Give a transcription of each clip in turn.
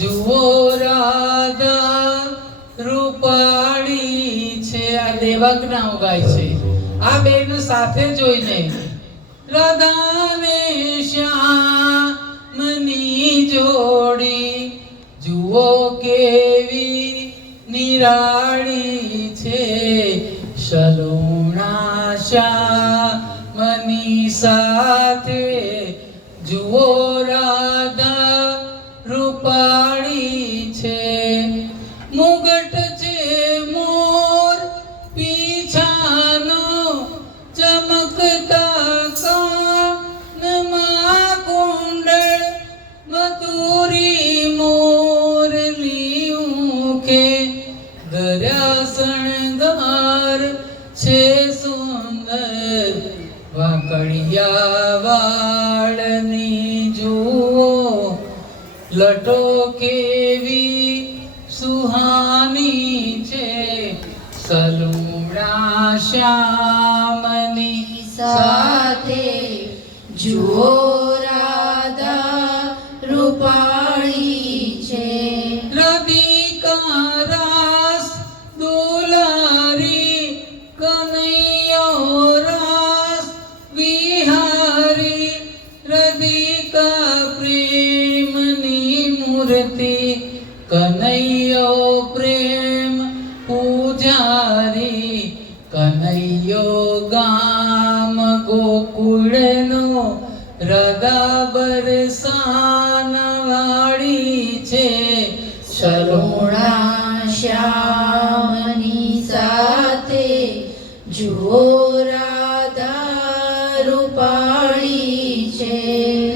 જુઓ રાધા રૂપાળી છે. આ દેવજ્ઞાઓ ગાય છે. આ બેન સાથે જોઈને રાધાને શ્યામની જોડી જુઓ કેવી નિરાળી છે. સલુણા શ્યામની સાથે જુઓ રાધા રૂપાળી છે. મુગટ છે મોર પીછાનો ચમકતા કાનમાં કુંડળ મધુરી મોરલી ઊંખે ગર્યા શણગાર છે સુંદર. વાંકડિયા વાળની જુઓ લટો કેવી સુહાની છે. સલુણા શ્યામની સાથે જુઓ રાધા રૂપાળી છે. રાધિકા રાસ દુલારી કનૈયો રાસ વિહારી. રાધિકા પ્રેમની મૂર્તિ કનૈયો પ્રેમ પૂજારી. કનૈયો ગામ ગોકુળનો રાધા બરસાનવાળી છે. સલુણા શ્યામની સાથે જુઓ રાધા રૂપાળી છે.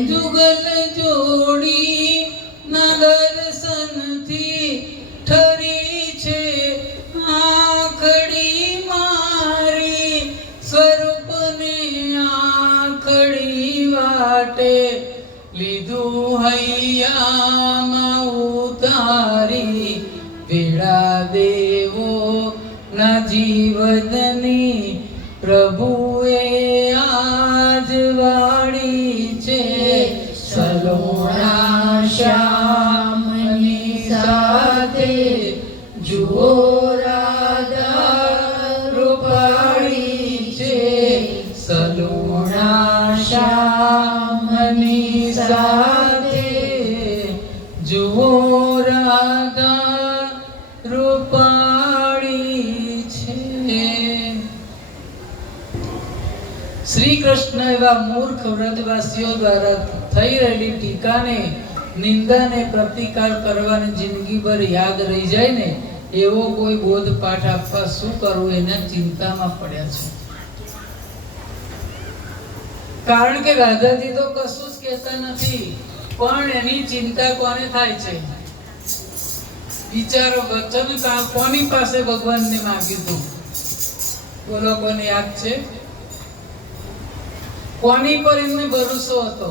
જુગલ જોડી ના દર્શનથી ઠરી છે આંખડી મારી. સ્વરૂપને આંખડી વાટે લીધું હૈયામાં ઉતારી. વેળા દેવો ના જીવનની પ્રભુએ આજ વાળી છે. સલુણા શ્યામની સાથે જુઓ રાધા રૂપાળી છે. સલુણા શ્યામની સાથે જુઓ રાધા રૂપાળી છે. શ્રી કૃષ્ણ એવા મૂર્ખ વ્રજવાસીઓ દ્વારા થઈ રહેલી ટીકાને નિંદાને પ્રતિકાર કરવાની જિંદગીભર યાદ રહી જાય ને એવો કોઈ બોધ પાઠ આપવા શું કરવું એના ચિંતામાં પડ્યા છે. કારણ કે રાધાજી તો કશું જ કહેતા નથી, પણ એની ચિંતા કોને થાય છે? વિચારો. વચન કોની પાસે ભગવાનને માંગ્યું હતું? બોલો, કોને યાદ છે? કોની પર એમને ભરોસો હતો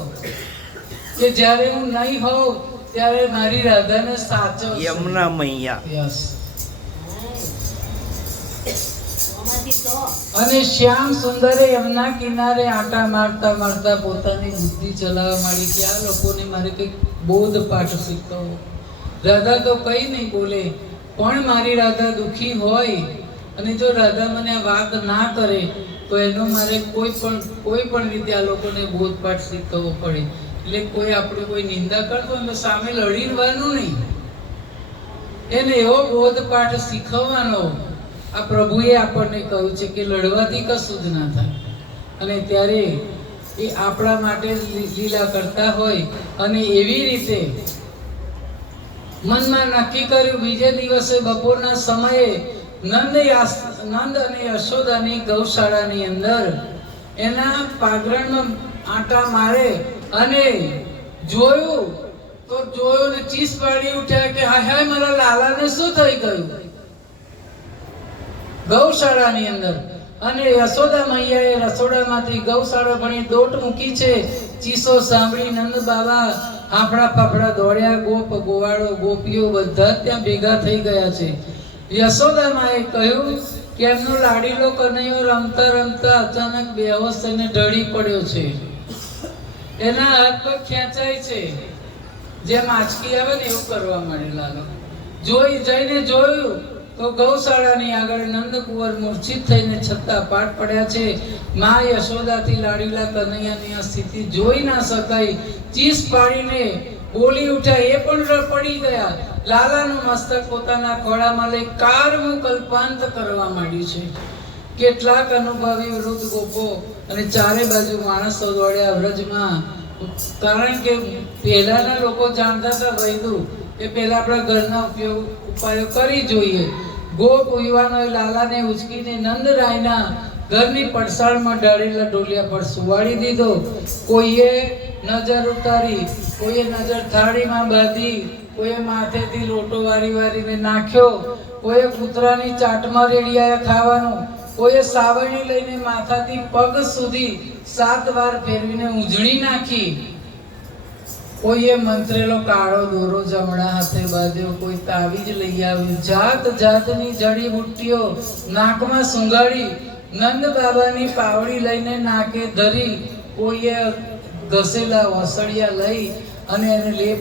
કે જ્યારે હું નહીં હોઉં ત્યારે મારી રાધાને સાચો? યમુના મૈયા. યસ. અને શ્યામ સુંદરે યમુના કિનારે આટા મારતા મારતા પોતાની બુદ્ધિ ચલાવવા માંડી કે આ લોકોને મારે કંઈક બોધ પાઠ શીખવવો. રાધા તો કઈ નહીં બોલે, પણ મારી રાધા દુઃખી હોય અને જો રાધા મને આ વાત ના કરે તો એનો મારે કોઈ પણ રીતે આ લોકોને બોધપાઠ શીખવવો પડે. એટલે આપણે કોઈ નિંદા કરતો હોય તો સામે લડીવાનું નહીં, એને એવો બોધપાઠ શીખવવાનો આ પ્રભુએ આપણને કહ્યું છે કે લડવાથી કશું જ ના થાય. અને ત્યારે એ આપણા માટે લીલા કરતા હોય અને એવી રીતે મનમાં નક્કી કર્યું. બીજે દિવસે બપોરના સમયે નંદ અને યશોદાની ગૌશાળાની અંદર એના પાગરણમાં આંટા મારે અને જોયું ને ચીસ પાડી ઉઠ્યા કે હાય હાય મારા લાલાને શું થઈ ગયું ગૌશાળાની અંદર. અને યશોદા મૈયાએ રસોડામાંથી ગૌશાળા ભણી દોટ મૂકી છે. ચીસો સાંભળી નંદ બાબા હાફડા ફાફડા દોડ્યા. ગોપ ગોવાળો ગોપીઓ બધા ત્યાં ભેગા થઈ ગયા છે. યશોદા માએ કહ્યું કે એમનો લાડીલો કનૈયો રમતા રમતા અચાનક બેહોશ થઈને ઢળી પડ્યો છે. એના હાથ પગ ખેંચાય છે જેમ આંચકી આવે ને એવું કરવા માંડેલા. જઈને જોયું તો ગૌશાળાની આગળ નંદકુંવર મૂર્છિત થઈને છતાં પાટ પડ્યા છે. મા યશોદાથી લાડીલા કનૈયાની આ સ્થિતિ જોઈ ના શકાય. ચીસ પાડીને બોલી ઉઠ્યા, એ પણ પડી ગયા. લાલાનું મસ્તક પોતાના ખોળામાં લઈ કારનું કલ્પાંત કરવા માંડ્યું છે. કેટલાક અનુભવી વૃદ્ધ ગોપો અને ચારે બાજુ માણસો દોડ્યા વ્રજમાં. કારણ કે પહેલાના લોકો જાણતા હતા વૈદુ કે પહેલા આપણા ઘરના ઉપાયો કરી જોઈએ. ગોપ યુવાનોએ લાલાને ઉચકીને નંદરાયના ઘરની પડસાળમાં ડાળેલા ઢોલિયા પર સુવાડી દીધો. કોઈએ નજર ઉતારી, કોઈએ નજર થાળીમાં બાંધી, કોઈએ માથેથી લોટો વારીને નાખ્યો, કોઈએ કૂતરાની ચાટમાં રેડિયા ખાવાનું, કોઈએ સાવરણી લઈને માથાથી પગ સુધી 7 વાર ફેરવીને ઉજળી નાખી. કોઈએ મંત્રેલો કાળો દોરો જમણા હાથે બાંધ્યો, કોઈ તાવીજ લઈ આવ્યું. જાત જાતની જડીબુટ્ટીઓ નાકમાં સુંઘાડી, નંદ બાબાની પાવડી લઈને નાકે ધરી, કોઈએ ઘસેલા વસળિયા લઈ અને એને લેપ